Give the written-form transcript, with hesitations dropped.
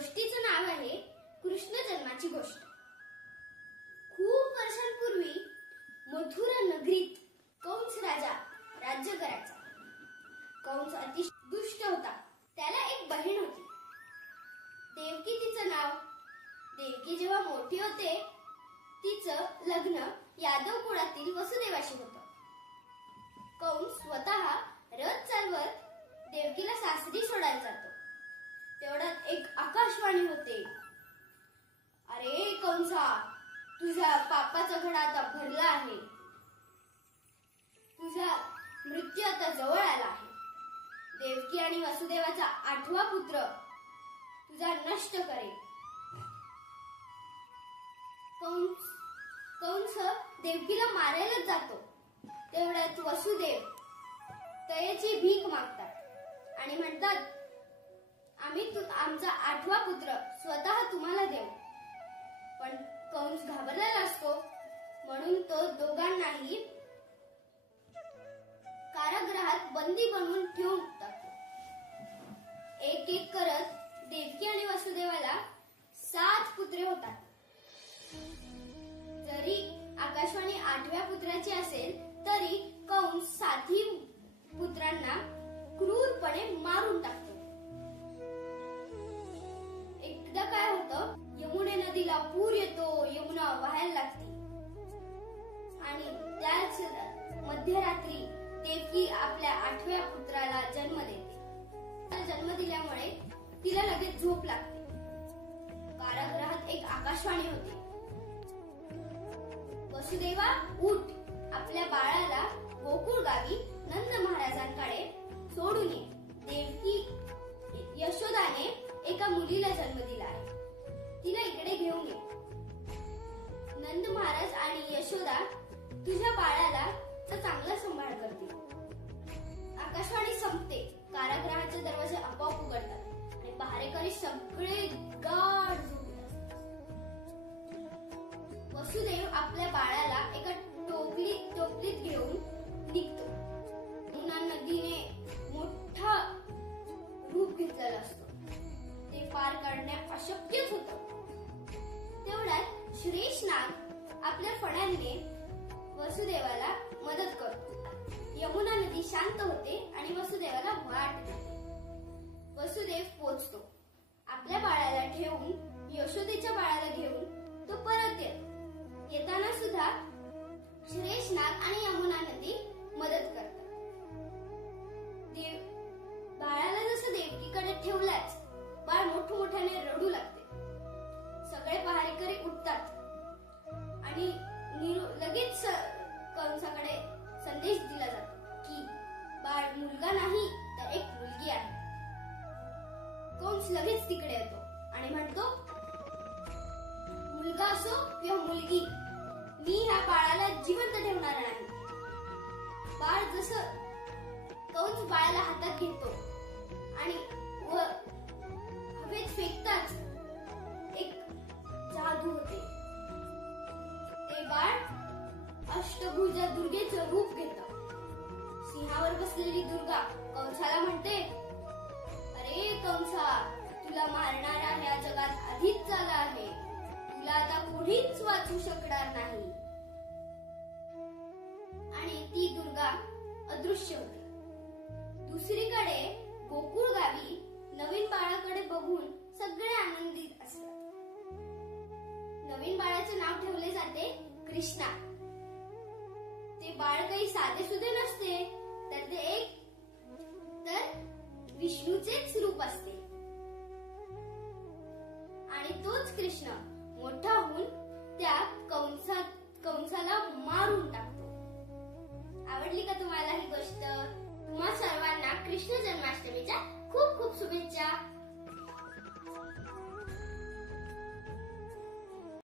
गोष्टीचं नाव आहे कृष्ण जन्माची गोष्ट। खूप वर्षांपूर्वी मथुरा नगरीत कंस राजा राज्य करायचा। कंस अतिशय दुष्ट होता। त्याला एक बहीण होती, देवकी तिचं नाव। देवकी जेव्हा मोठी होते, तिचं लग्न यादव कुळातील वसुदेवाशी होतं। कंस स्वतः रथ चालवत देवकीला सासरी सोडायला जातो। तेवढ्यात एक आकाशवाणी होते, अरे कंसा, तुझ्या पापाचा घडा आता भरला आहे, तुझा मृत्यू आता जवळ आला आहे। देवकी आणि वसुदेवाचा 8वा पुत्र तुझा नष्ट करेल। कंस देवकीला मारायलाच जातो। तेवढ्यात वसुदेव दयेची भीक मागतात आणि म्हणतात, आम्ही आमचा 8वा पुत्र स्वतः तुम्हाला देऊ। पण कंस घाबरलेला असतो, म्हणून तो दोघांनाही कारागृहात बंदी बनवून ठेवून टाकतो। एक एक करत देवकी आणि वसुदेवाला 7 पुत्रे होतात। जरी आकाशवाणी 8व्या पुत्राची असेल, तरी कंस 7ही पुत्रांना क्रूरपणे मारून टाकतो। एकदा काय होतं, यमुने नदीला पूर येतो, यमुना वाहायला लागते आणि त्याच मध्यरात्री देवकी आपल्या 8व्या पुत्राला जन्म देते। जन्म दिल्यामुळे तिला लगेच झोप लागते। कारागृहात एक आकाशवाणी होते, वसुदेवा उठ, आपल्या बाळाला गोकुळ गावी नंद महाराजांकडे सोडून ये। देवकी यशोदाने एका मुलीला जन्म दिला आहे, तिला इकडे घेऊन ये। नंद महाराज आणि यशोदा तुझ्या बाळाला चांगला सांभाळ करतील। आकाशवाणी संपते, कारागृहाचे दरवाजे आपोआप उघडतात आणि पहारेकरी सगळे गाढ झोपले असतात। वसुदेव आपल्या बाळाला एका टोपलीत घेऊन निघतो। यमुना नदीने मोठा रूप घेतलेला असतो, ते पार काढणे अशक्यच होतं। तेवढ्यात श्रेषनाग आपल्या फणांनी वसुदेवाला मदत करतो। यमुना नदी शांत होते आणि वसुदेवाला वाट देते। वसुदेव पोचतो, आपल्या बाळाला ठेवून यशोदेच्या बाळाला घेऊन तो परत येतो। येताना सुद्धा श्रेषनाग आणि यमुना नदी मदत करतात। बाळाला जसं देवकीकडे ठेवल्याच बाळ मोठमोठ्याने रडू लागते। सगळे पहारेकरी उठतात आणि लगेच कंसाकडे संदेश दिला जातो की बाळ मुलगा नाही तर एक मुलगी आहे। कंस लगेच तिकडे येतो आणि म्हणतो, मुलगा असो किंवा मुलगी, मी ह्या बाळाला जिवंत ठेवणार नाही। बाळ जसं कंस बाळाला हातात घेतो आणि हवेत फेकताच एक जादू होते। ते बाळ अष्टभुजा दुर्गेचं रूप घेतं। सिंहावर बसलेली दुर्गा कंसाला म्हणते, अरे कंसा, तुला मारणारा ह्या जगात आधीच आला आहे, तुला आता कोणीच वाचू शकणार नाही। आणि ती दुर्गा अदृश्य होते। दुसरीकडे गोकुळ गावी नवीन बाळाकडे बघून सगळे आनंदित असतात। नवीन बाळाचे नाव ठेवले जाते कृष्णा। ते बाळ काही साधे सुधे नसते, तर विष्णूचेच रूप असते आणि तोच कृष्ण मोठा होऊन त्या कंसाला मारून टाकतो। आवडली का तुम्हाला ही गोष्ट? तुम्हा सर्वांना कृष्ण जन्माष्टमीच्या खूप खूप शुभेच्छा।